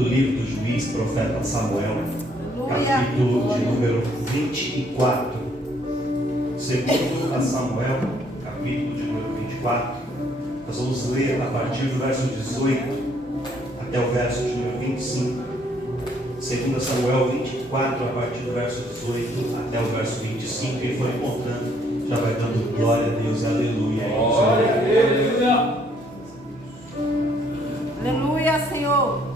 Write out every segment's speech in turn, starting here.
segundo livro do juiz, profeta Samuel, capítulo de número 24. Segundo a Samuel, capítulo de número 24, nós vamos ler a partir do verso 18 até o verso de número 25. Segundo Samuel 24, a partir do verso 18 até o verso 25. Quem for encontrando, já vai dando glória a Deus, aleluia. Glória a Deus. Aleluia, Senhor.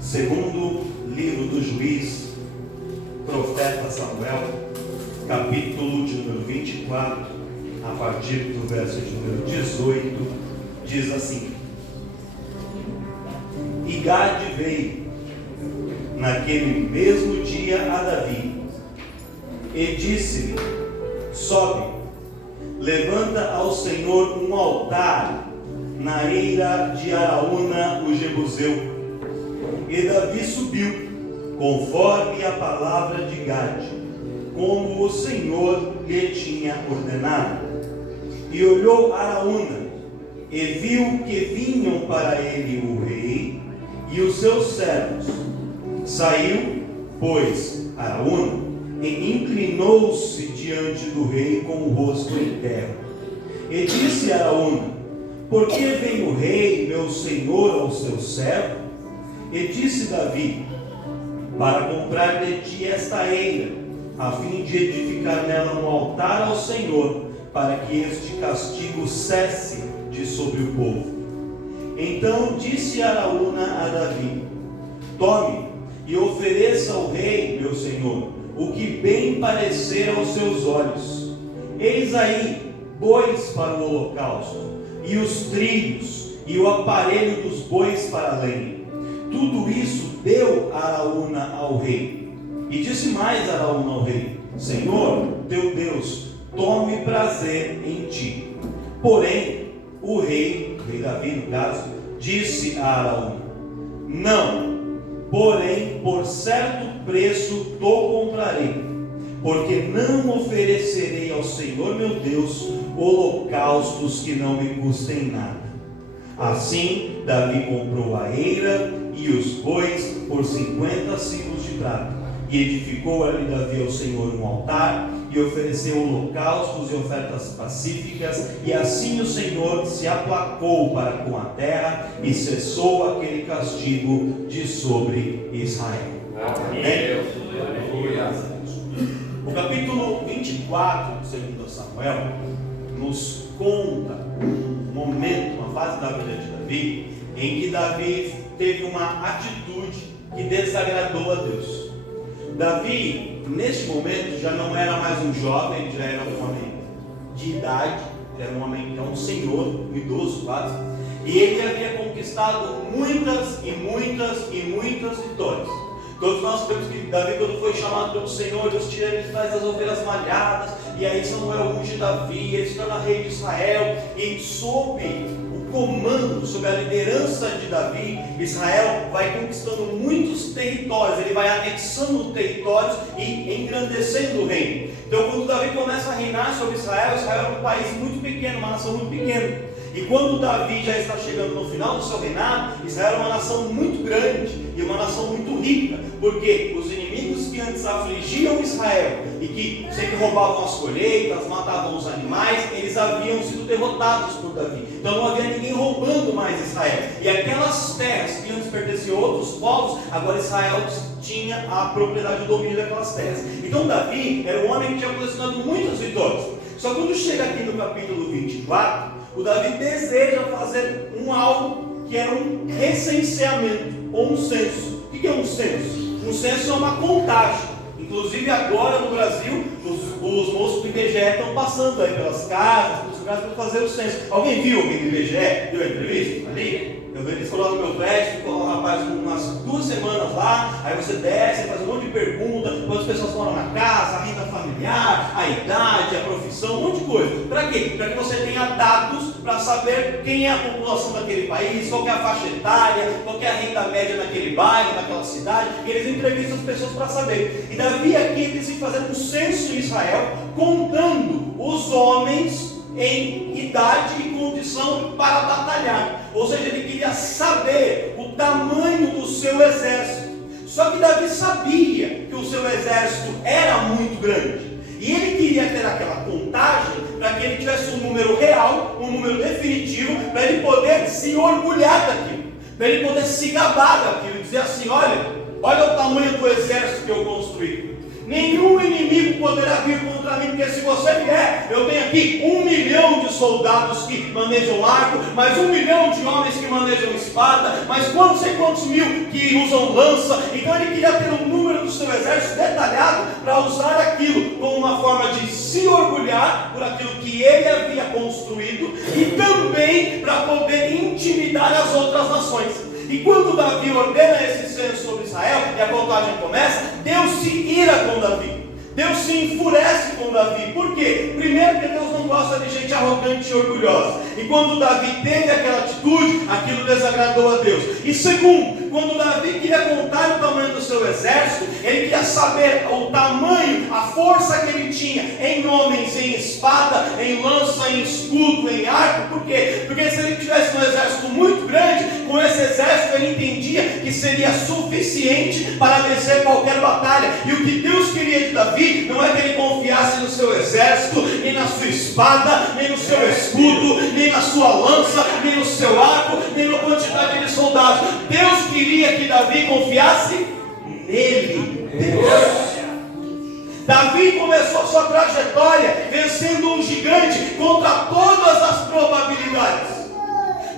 Segundo livro do juiz, profeta Samuel, capítulo de número 24, a partir do verso de número 18, diz assim: E Gade veio naquele mesmo dia a Davi, e disse-lhe: Sobe, levanta ao Senhor um altar na eira de Araúna o Jebuseu. E Davi subiu, conforme a palavra de Gade, como o Senhor lhe tinha ordenado. E olhou Araúna, e viu que vinham para ele o rei e os seus servos. Saiu, pois, Araúna, e inclinou-se diante do rei com o rosto em terra. E disse Araúna: Por que vem o rei, meu senhor, ao seu servo? E disse Davi: Para comprar de ti esta eira, a fim de edificar nela um altar ao Senhor, para que este castigo cesse de sobre o povo. Então disse Araúna a Davi: Tome e ofereça ao rei, meu senhor, o que bem parecer aos seus olhos. Eis aí bois para o holocausto, e os trilhos, e o aparelho dos bois para a lenha. Tudo isso deu Araúna ao rei. E disse mais Araúna ao rei: Senhor, teu Deus, tome prazer em ti. Porém, o rei Davi no caso, disse a Araúna: Não, porém, por certo preço to comprarei, porque não oferecerei ao Senhor meu Deus holocaustos que não me custem nada. Assim, Davi comprou a eira e os bois por 50 ciclos de prata, e edificou ali Davi ao Senhor um altar, e ofereceu holocaustos e ofertas pacíficas, e assim o Senhor se aplacou para com a terra, e cessou aquele castigo de sobre Israel. Amém? O capítulo 24 de 2 Samuel nos conta um momento, uma fase da vida de Davi, em que Davi teve uma atitude que desagradou a Deus. Davi, neste momento, já não era mais um jovem, ele já era um homem de idade, era um homem, um senhor, um idoso quase, e ele havia conquistado muitas vitórias. Todos nós sabemos que Davi, quando foi chamado pelo Senhor, Deus tira ele de trás das ovelhas malhadas, e aí Samuel unge Davi, ele se torna rei de Israel, e sob o comando, sob a liderança de Davi, Israel vai conquistando muitos territórios, ele vai anexando territórios e engrandecendo o reino. Então, quando Davi começa a reinar sobre Israel, Israel é um país muito pequeno, uma nação muito pequena. E quando Davi já está chegando no final do seu reinado, Israel é uma nação muito grande e uma nação muito rica, porque os inimigos que antes afligiam Israel e que sempre roubavam as colheitas, matavam os animais, eles haviam sido derrotados por Davi. Então não havia ninguém roubando mais Israel. E aquelas terras que antes pertenciam a outros povos, agora Israel tinha a propriedade, o domínio daquelas terras. Então Davi era um homem que tinha colecionado muitas vitórias. Só que quando chega aqui no capítulo 24, o Davi deseja fazer algo que era um recenseamento, ou um censo. O que é um censo? Um censo é uma contagem. Inclusive agora no Brasil, os moços do IBGE estão passando aí pelas casas, pelos lugares para fazer o censo. Alguém viu alguém do IBGE? Deu a entrevista ali? Eles foram lá no meu prédio, ficou lá, rapaz, umas 2 semanas lá, aí você desce, faz um monte de pergunta, quantas pessoas moram na casa, a renda familiar, a idade, a profissão, um monte de coisa. Para quê? Para que você tenha dados para saber quem é a população daquele país, qual é a faixa etária, qual é a renda média naquele bairro, naquela cidade, e eles entrevistam as pessoas para saber. E Davi aqui decide fazer um censo em Israel, contando os homens em idade e condição para batalhar. Ou seja, ele queria saber o tamanho do seu exército. Só que Davi sabia que o seu exército era muito grande. E ele queria ter aquela contagem para que ele tivesse um número real, um número definitivo, para ele poder se orgulhar daquilo, para ele poder se gabar daquilo e dizer assim: olha o tamanho do exército que eu construí. Nenhum inimigo poderá vir contra mim, porque se você vier, eu tenho aqui 1 milhão de soldados que manejam arco, mais 1 milhão de homens que manejam espada, mais quantos mil que usam lança. Então ele queria ter um número do seu exército detalhado para usar aquilo como uma forma de se orgulhar por aquilo que ele havia construído e também para poder intimidar as outras nações. E quando Davi ordena esse censo sobre Israel, e a contagem começa, Deus se ira com Davi. Deus se enfurece com Davi. Por quê? Primeiro, porque Deus não gosta de gente arrogante e orgulhosa. E quando Davi teve aquela atitude, aquilo desagradou a Deus. E segundo, quando Davi queria contar o tamanho do seu exército, ele queria saber o tamanho, a força que ele tinha em homens, em espada, em lança, em escudo, em arco. Por quê? Porque se ele tivesse um exército muito grande, com esse exército ele entendia que seria suficiente para vencer qualquer batalha. E o que Deus queria de Davi não é que ele confiasse no seu exército, nem na sua espada, nem no seu escudo, nem na sua lança, nem no seu arco, nem na quantidade de soldados. Deus queria que Davi confiasse nele. Davi começou sua trajetória vencendo um gigante contra todas as probabilidades.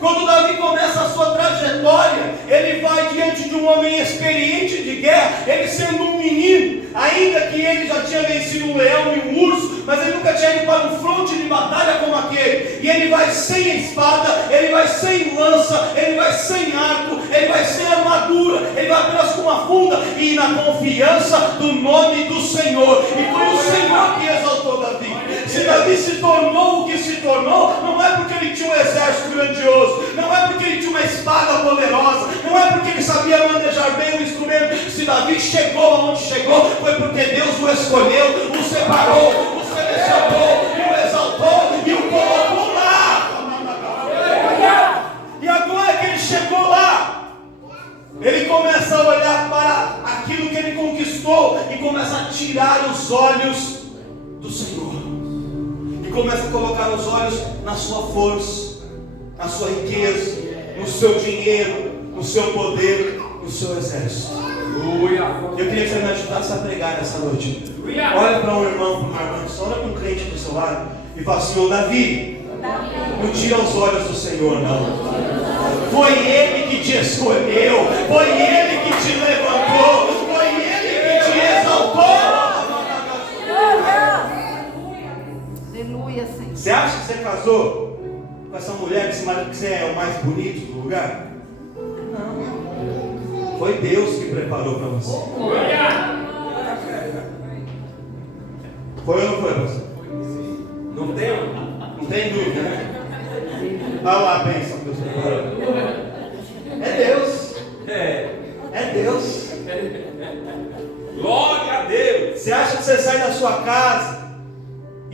Quando Davi começa a sua trajetória, ele vai diante de um homem experiente de guerra, ele sendo um menino, ainda que ele já tinha vencido um leão e um urso, mas ele nunca tinha ido para um fronte de batalha como aquele, e ele vai sem espada, ele vai sem lança, ele vai sem arco, ele vai sem armadura, ele vai apenas com uma funda, e na confiança do nome do Senhor. E foi o Senhor que exaltou Davi. Se Davi se tornou o que se tornou, não é porque ele tinha um exército grandioso, não é porque ele tinha uma espada poderosa, não é porque ele sabia manejar bem o instrumento. Se Davi chegou aonde chegou, foi porque Deus o escolheu, o separou, o selecionou, e o exaltou e o colocou lá. E agora que ele chegou lá, ele começa a olhar para aquilo que ele conquistou e começa a tirar os olhos do Senhor. Começa a colocar os olhos na sua força, na sua riqueza, no seu dinheiro, no seu poder, no seu exército. Eu queria que você me ajudasse a pregar nessa noite. Olha para um irmão, para uma irmã, olha para um crente do seu lado e fala assim: ô Davi, não tira os olhos do Senhor, não. Foi Ele que te escolheu, foi Ele que te levantou, foi Ele que te exaltou. Você acha que você casou com essa mulher, que você é o mais bonito do lugar? Não. Foi Deus que preparou para você. Foi ou não foi, pastor? Não tem dúvida, né? Olha lá a bênção que Deus preparou. É Deus. É Deus. Glória a Deus. Você acha que você sai da sua casa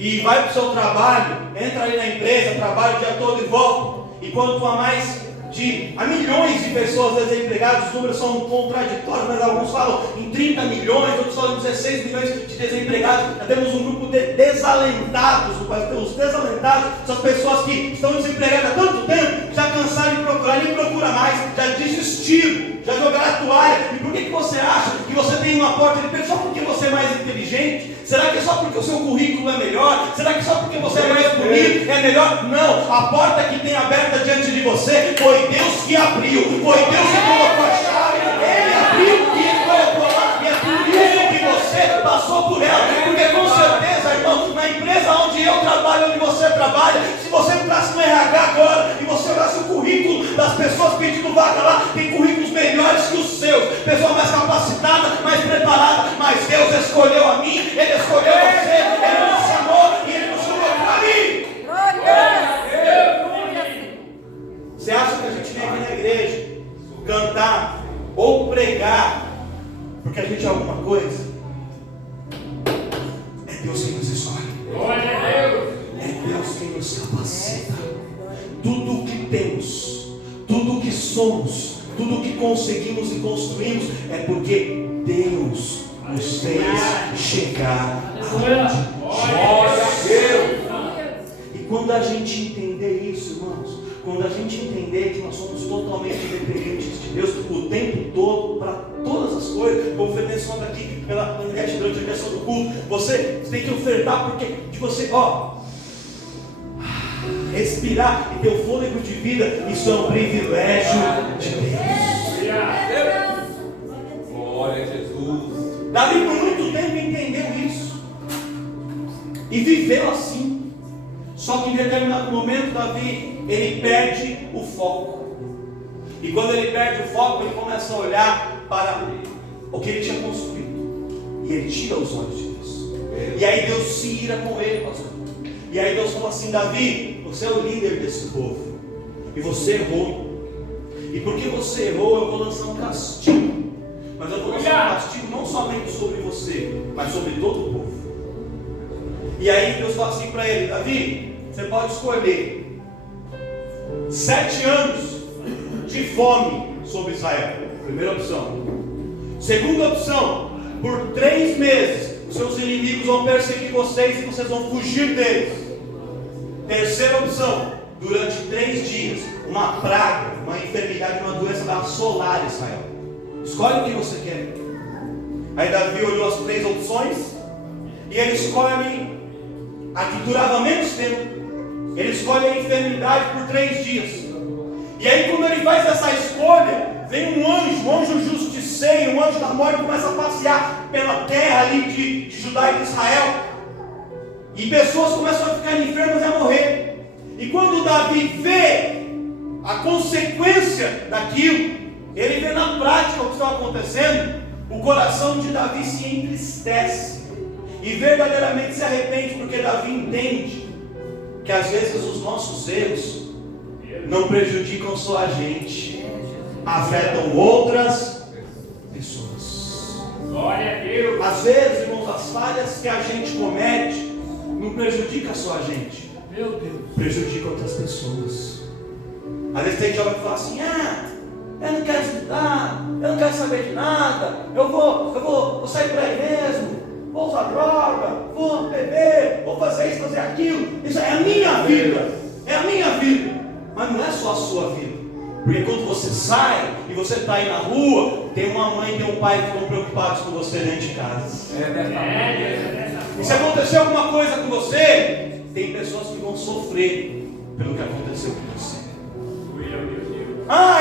e vai para o seu trabalho, entra ali na empresa, trabalha o dia todo e volta, e quando há milhões de pessoas desempregadas, os números são contraditórios, mas alguns falam em 30 milhões, outros falam em 16 milhões de desempregados. Nós temos um grupo de desalentados. Os desalentados são as pessoas que estão desempregadas há tanto tempo, já cansaram de procurar, nem procura mais, já desistiram, já jogaram a toalha. E por que você acha que você tem uma porta de emprego? Só porque você é mais inteligente? Será que é só porque o seu currículo é melhor? Será que é só porque você é mais bonito é melhor? Não, a porta que tem aberta diante de você foi Deus que abriu, foi Deus que colocou a chave, Ele abriu e Ele colocou lá, e é por isso que você passou por ela. Porque com certeza, irmão, na empresa onde eu trabalho, onde você trabalha, se você entrasse no RH agora e você olhasse o currículo das pessoas pedindo vaga lá, tem currículos melhores que os seus, pessoa mais capacitada, mais preparada, mas Deus escolheu a mim, Ele escolheu você, Ele nos chamou e Ele nos colocou ali. Você acha que a gente vem aqui na igreja cantar ou pregar porque a gente é alguma coisa? É Deus quem nos escolhe. É Deus quem nos capacita. Tudo o que temos, tudo o que somos, tudo que conseguimos e construímos é porque Deus nos fez chegar aonde. Glória a Deus. E quando a gente entender isso, irmãos, quando a gente entender que nós somos totalmente dependentes de Deus o tempo todo, para todas as coisas, como foi mencionado aqui pela Anete durante a questão do culto, você tem que ofertar, porque de você, respirar e ter o fôlego de vida, isso é um privilégio de Deus. Glória a Jesus. Davi por muito tempo entendeu isso e viveu assim. Só que em determinado momento Davi, ele perde o foco. E quando ele perde o foco, ele começa a olhar para o que ele tinha construído. E ele tira os olhos de Deus. E aí Deus se ira com ele, pastor. E aí Deus falou assim: Davi, você é o líder desse povo. E você errou. E porque você errou, eu vou lançar um castigo. Mas eu vou lançar um castigo não somente sobre você, mas sobre todo o povo. E aí Deus fala assim para ele: Davi, você pode escolher 7 anos de fome sobre Israel. Primeira opção. Segunda opção: por 3 meses os seus inimigos vão perseguir vocês e vocês vão fugir deles. Terceira opção: durante 3 dias, uma praga, uma enfermidade, uma doença vai assolar Israel. Escolhe o que você quer. Aí Davi olhou as 3 opções e ele escolhe a que durava menos tempo. Ele escolhe a enfermidade por 3 dias. E aí quando ele faz essa escolha, vem um anjo justiceiro, um anjo da morte, começa a passear pela terra ali de Judá e de Israel. E pessoas começam a ficar enfermas e a morrer. E quando Davi vê a consequência daquilo, ele vê na prática o que está acontecendo, o coração de Davi se entristece e verdadeiramente se arrepende, porque Davi entende que às vezes os nossos erros não prejudicam só a gente, afetam outras pessoas. Glória a Deus. Às vezes, irmãos, as falhas que a gente comete não prejudicam só a gente, Meu Deus. prejudica outras pessoas. Às vezes tem jovem que fala assim: eu não quero estudar, eu não quero saber de nada, eu vou sair por aí mesmo, vou usar droga, vou beber, vou fazer isso, fazer aquilo. Isso é a minha vida, é a minha vida. Mas não é só a sua vida. Porque quando você sai e você está aí na rua, tem uma mãe e tem um pai que estão preocupados com você dentro de casa. E se acontecer alguma coisa com você, tem pessoas que vão sofrer pelo que aconteceu com você.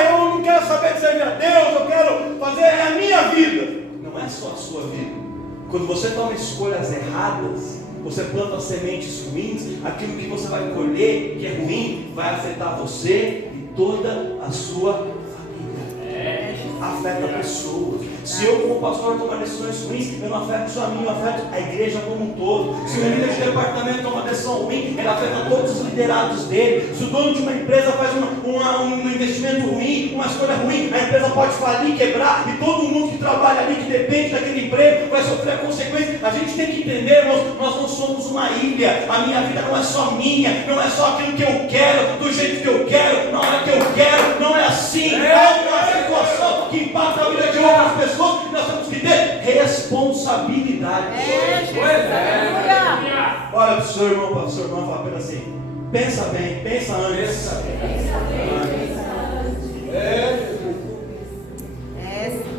Eu não quero saber de servir a Deus, eu quero fazer a minha vida. Não é só a sua vida. Quando você toma escolhas erradas, você planta sementes ruins, aquilo que você vai colher, que é ruim, vai afetar você e toda a sua família. Afeta pessoas. Se eu como pastor tomar decisões ruins, eu não afeto só a mim, eu afeto a igreja como um todo. Se o líder de departamento toma uma decisão ruim, ele afeta todos os liderados dele. Se o dono de uma empresa faz um investimento ruim, uma escolha ruim, a empresa pode falir, quebrar, e todo mundo que trabalha ali, que depende daquele emprego, vai sofrer a consequência. A gente tem que entender, irmãos, nós não somos uma ilha. A minha vida não é só minha, não é só aquilo que eu quero, do jeito que eu quero, na hora que eu quero. Não é assim. É uma situação que impacta a vida de outras pessoas. Nós temos que ter responsabilidade. Olha para o seu irmão, fala para ele assim: pensa bem, pensa antes.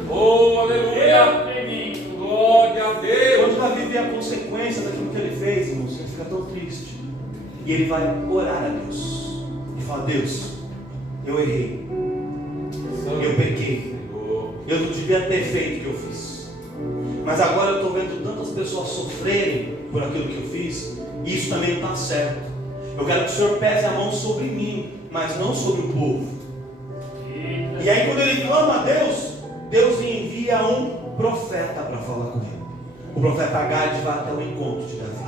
Oh, aleluia. Glória a Deus. Quando Davi vê a consequência daquilo que ele fez, irmãos, ele fica tão triste. E ele vai orar a Deus e fala: Deus, eu errei, eu pequei, eu não devia ter feito o que eu fiz, mas agora eu estou vendo tantas pessoas sofrerem por aquilo que eu fiz, e isso também não está certo. Eu quero que o Senhor pese a mão sobre mim, mas não sobre o povo. E aí quando ele clama a Deus, Deus envia um profeta para falar com ele. O profeta Gade vai até o encontro de Davi.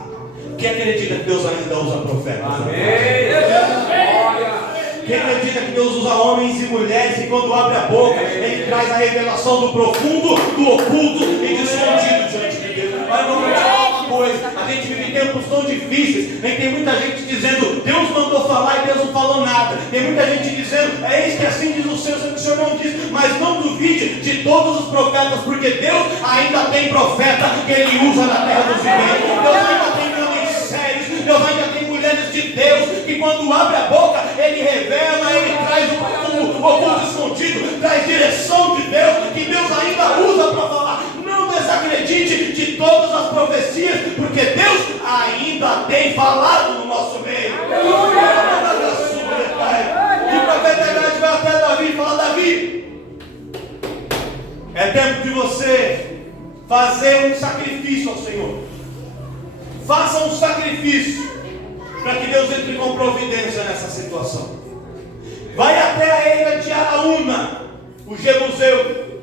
Quem acredita que Deus ainda usa profetas? Quem acredita que Deus usa homens e mulheres e quando abre a boca, Ele traz a revelação do profundo, do oculto e do escondido diante de Deus? Olha, vamos te falar uma coisa: a gente vive tempos tão difíceis, nem tem muita gente dizendo Deus mandou falar e Deus não falou nada. Tem muita gente dizendo é isso que assim diz o sei o que o Senhor não diz, mas não duvide de todos os profetas, porque Deus ainda tem profeta que Ele usa na terra dos viventes. Deus ainda tem homens sérios, Deus ainda tem mulheres de Deus, que quando abre a boca, Ele revela, Ele traz o oculto escondido, traz direção de Deus, que Deus ainda usa para falar. Não desacredite de todas as profecias, porque Deus ainda tem falado no nosso meio. E o profeta Gade vai até Davi e fala: Davi, é tempo de você fazer um sacrifício ao Senhor. Faça um sacrifício para que Deus entre com providência nessa situação. Vai até a eira de Araúna, o Jebuseu,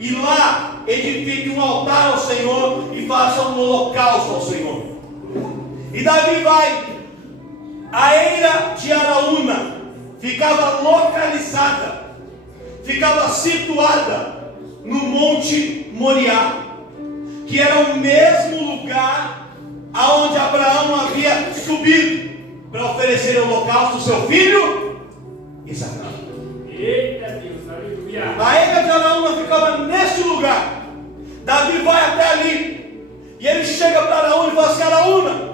e lá edifique um altar ao Senhor e faça um holocausto ao Senhor. E Davi vai. A eira de Araúna ficava localizada, ficava situada no Monte Moriá, que era o mesmo lugar aonde Abraão havia subido para oferecer o holocausto ao seu filho Isaque. Eita Deus, aleluia. A eira de Araúna ficava neste lugar. Davi vai até ali e ele chega para Araúna e fala assim: Araúna,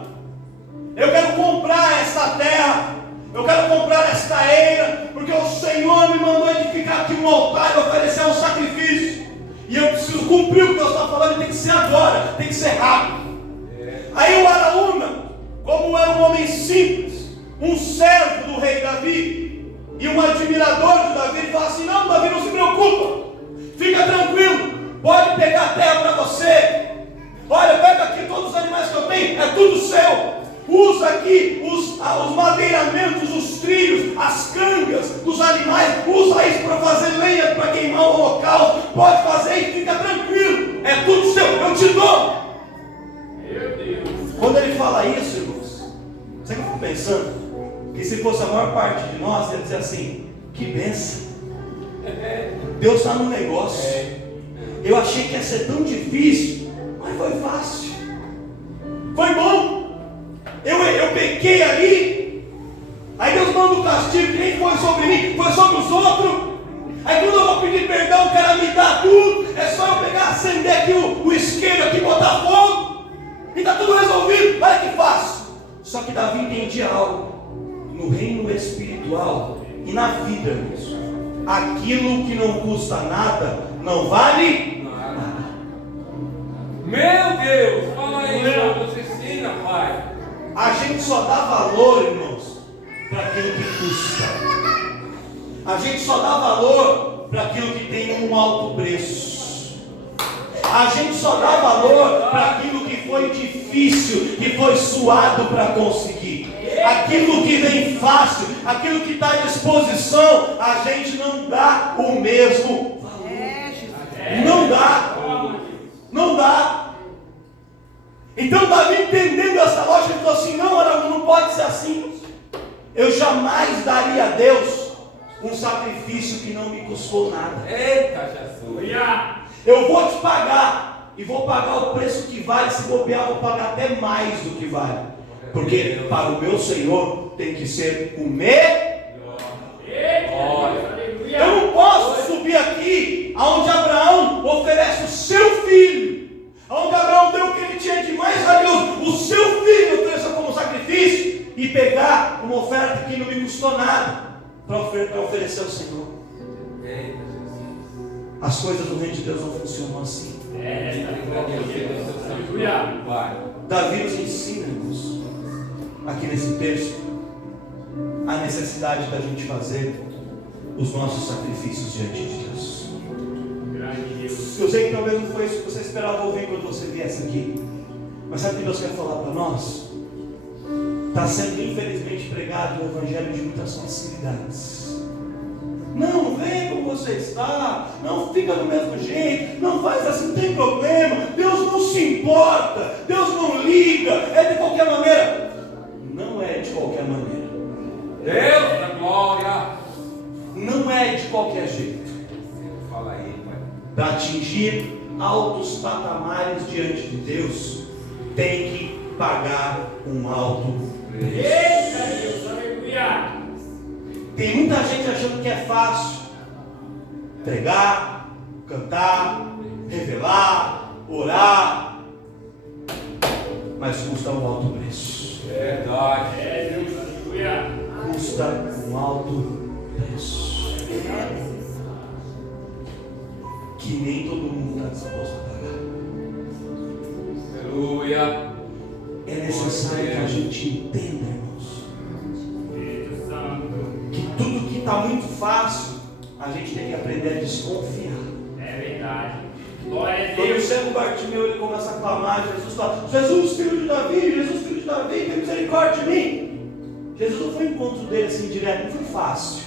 eu quero comprar esta terra, eu quero comprar esta eira, porque o Senhor me mandou edificar aqui um altar e oferecer um sacrifício, e eu preciso cumprir o que Deus está falando, e tem que ser agora, tem que ser rápido. Aí o Araúna, como era um homem simples, um servo do rei Davi e um admirador de Davi, ele fala assim: não, Davi, não se preocupa, fica tranquilo, pode pegar a terra para você, olha, pega aqui todos os animais que eu tenho, é tudo seu. Usa aqui os madeiramentos, os trilhos, as cangas dos animais, usa isso para fazer lenha, para queimar o holocausto, pode fazer e fica tranquilo, é tudo seu, eu te dou. Meu Deus. Quando ele fala isso, irmãos, sabe o que eu fico pensando? Que se fosse a maior parte de nós, ia dizer assim: que bênção, Deus está no negócio. Eu achei que ia ser tão difícil, mas foi fácil, foi bom. Eu pequei ali, aí Deus manda o castigo, que nem foi sobre mim, foi sobre os outros. Aí quando eu vou pedir perdão, o cara me dá tudo, é só eu pegar, acender aqui o isqueiro aqui, botar fogo, e está tudo resolvido, olha que fácil. Só que Davi entendia algo, no reino espiritual e na vida, irmãos, aquilo que não custa nada, não vale nada. Meu Deus, fala aí, você ensina, Pai. A gente só dá valor, irmãos, para aquilo que custa. A gente só dá valor para aquilo que tem um alto preço. A gente só dá valor para aquilo que foi difícil, que foi suado para conseguir. Aquilo que vem fácil, aquilo que está à disposição, a gente não dá o mesmo valor. Não dá. Não dá. Então Davi, entendendo essa lógica, falou assim: não, Araúna, não pode ser assim. Eu jamais daria a Deus um sacrifício que não me custou nada. Eita Jesus. Eu vou te pagar, e vou pagar o preço que vale. Se bobear, vou pagar até mais do que vale, porque para o meu Senhor tem que ser o melhor. Eu não posso subir aqui aonde Abraão oferece o seu filho, onde Abraão deu o que ele tinha de mais valioso, o seu filho, ofereceu como sacrifício, e pegar uma oferta que não me custou nada para oferecer ao Senhor. As coisas do reino de Deus não funcionam assim. Davi nos ensina, irmãos, aqui nesse texto, a necessidade da gente fazer os nossos sacrifícios diante de Deus. Eu sei que talvez não foi isso que você esperava ouvir quando você viesse aqui, mas sabe o que Deus quer falar para nós? Está sendo infelizmente pregado o evangelho de muitas facilidades. Não, vem como você está, não fica do mesmo jeito, não faz assim, não tem problema, Deus não se importa, Deus não liga, é de qualquer maneira. Não é de qualquer maneira. Deus da glória. Não é de qualquer jeito. Fala aí, Pai. Para atingir altos patamares diante de Deus, tem que pagar um alto preço. Eita Deus, aleluia. Tem muita gente achando que é fácil, pregar, cantar, revelar, orar, mas custa um alto preço. Verdade. Custa um alto preço. Que nem todo mundo está disposto a pagar. Aleluia. É necessário que a gente entenda, irmãos, que tudo que está muito fácil, a gente tem que aprender a desconfiar. É verdade. Glória a Quando o Deus. cego Bartimeu ele começa a clamar, Jesus fala: Jesus, filho de Davi, Jesus, filho de Davi, tem misericórdia de mim. Jesus não foi um encontro dele assim direto, não foi fácil.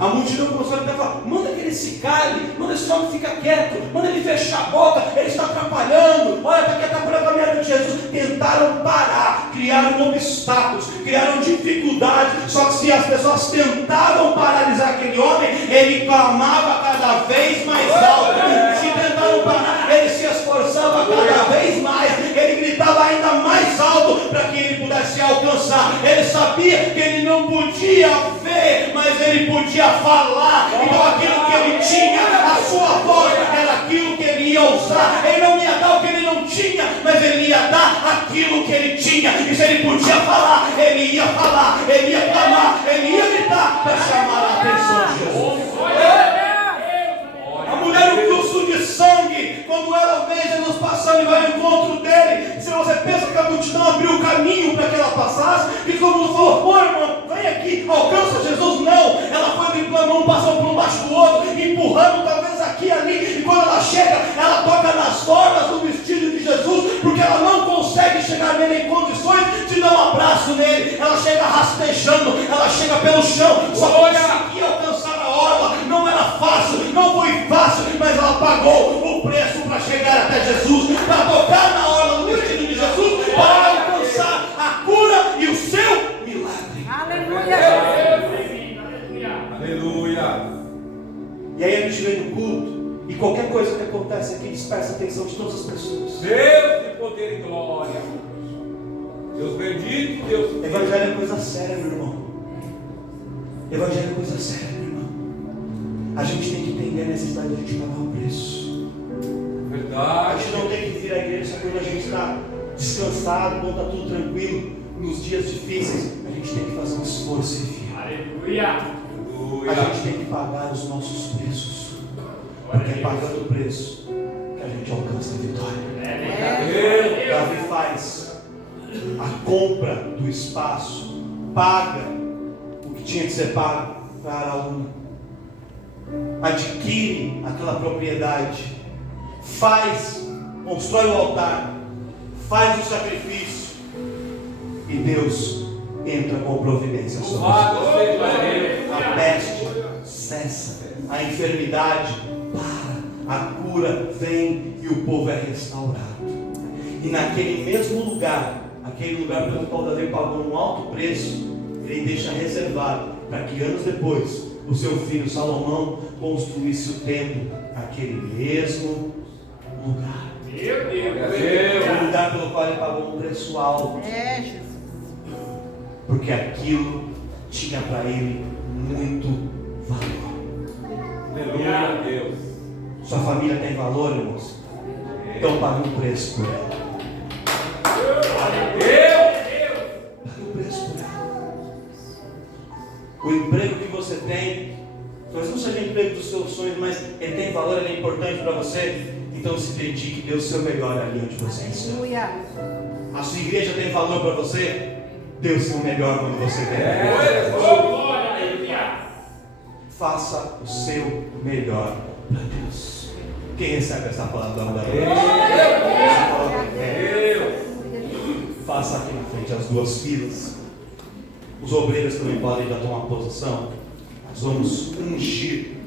A multidão começou a falar: manda que ele se cale, manda esse homem ficar quieto, manda ele fechar a boca, ele está atrapalhando, olha, está aqui atrapalhando a minha de Jesus. Tentaram parar, criaram obstáculos, criaram dificuldades, só que se as pessoas tentavam paralisar aquele homem, ele clamava cada vez mais alto. Se tentaram parar, ele se esforçava cada vez mais, ele gritava ainda mais alto para que ele pudesse alcançar. Ele sabia que ele não podia ver, mas ele podia falar. Então aquilo que ele tinha, a sua voz, era aquilo que ele ia usar. Ele não ia dar o que ele não tinha, mas ele ia dar aquilo que ele tinha. E se ele podia falar, ele ia falar, ele ia clamar, ele ia gritar para chamar a atenção de Jesus. A mulher no fluxo de sangue, quando ela vê Jesus passando e vai ao encontro dele, se você pensa que a multidão abriu o caminho para que ela passasse, que todo mundo falou: ô irmão, vem aqui, alcança Jesus. Não, ela foi driblando um, passou por um baixo do outro, empurrando talvez aqui e ali, e quando ela chega, ela toca nas formas do vestido de Jesus, porque ela não consegue chegar nele em condições de dar um abraço nele. Ela chega rastejando, ela chega pelo chão, só conseguia alcançar a orla. Não era fácil, não foi fácil, mas ela pagou o preço para chegar até Jesus, para tocar na orla do vestido de Jesus, para alcançar a cura e o seu milagre. Aleluia. E aí a gente vem no culto, e qualquer coisa que acontece aqui dispersa a atenção de todas as pessoas. Deus de poder e glória. Deus bendito, Deus. Evangelho é coisa séria, meu irmão. Evangelho é coisa séria, meu irmão. A gente tem que entender a necessidade de a gente pagar o preço. A Verdade. gente não tem que vir à igreja quando a gente está descansado, quando está tudo tranquilo. Nos dias difíceis, a gente tem que fazer um esforço e fiar. Aleluia. A gente tem que pagar os nossos preços, porque é pagando o preço que a gente alcança a vitória. É verdade. Davi faz a compra do espaço, paga o que tinha que ser pago para Araúna, adquire aquela propriedade, constrói o altar, faz o sacrifício, e Deus entra com providência sobre isso. A peste cessa, a enfermidade para, a cura vem e o povo é restaurado. E naquele mesmo lugar, aquele lugar pelo qual Davi pagou um alto preço, ele deixa reservado para que anos depois o seu filho Salomão construísse o templo naquele mesmo lugar. Meu Deus. O lugar pelo qual ele pagou um preço alto. Porque aquilo tinha para ele muito valor. Aleluia, Deus. Sua família tem valor, irmãos? Então pague um preço por ela. Pague um preço por ela. O emprego que você tem, talvez não seja o emprego dos seus sonhos, mas ele tem valor, ele é importante para você. Então se dedique, dê o seu melhor ali onde você está. A sua igreja tem valor para você? Dê o seu melhor quando você der. Glória. Aleluia. Faça o seu melhor para Deus. Quem recebe essa palavra da faça aqui na frente as duas filas. Os obreiros também podem já tomar posição. Nós vamos ungir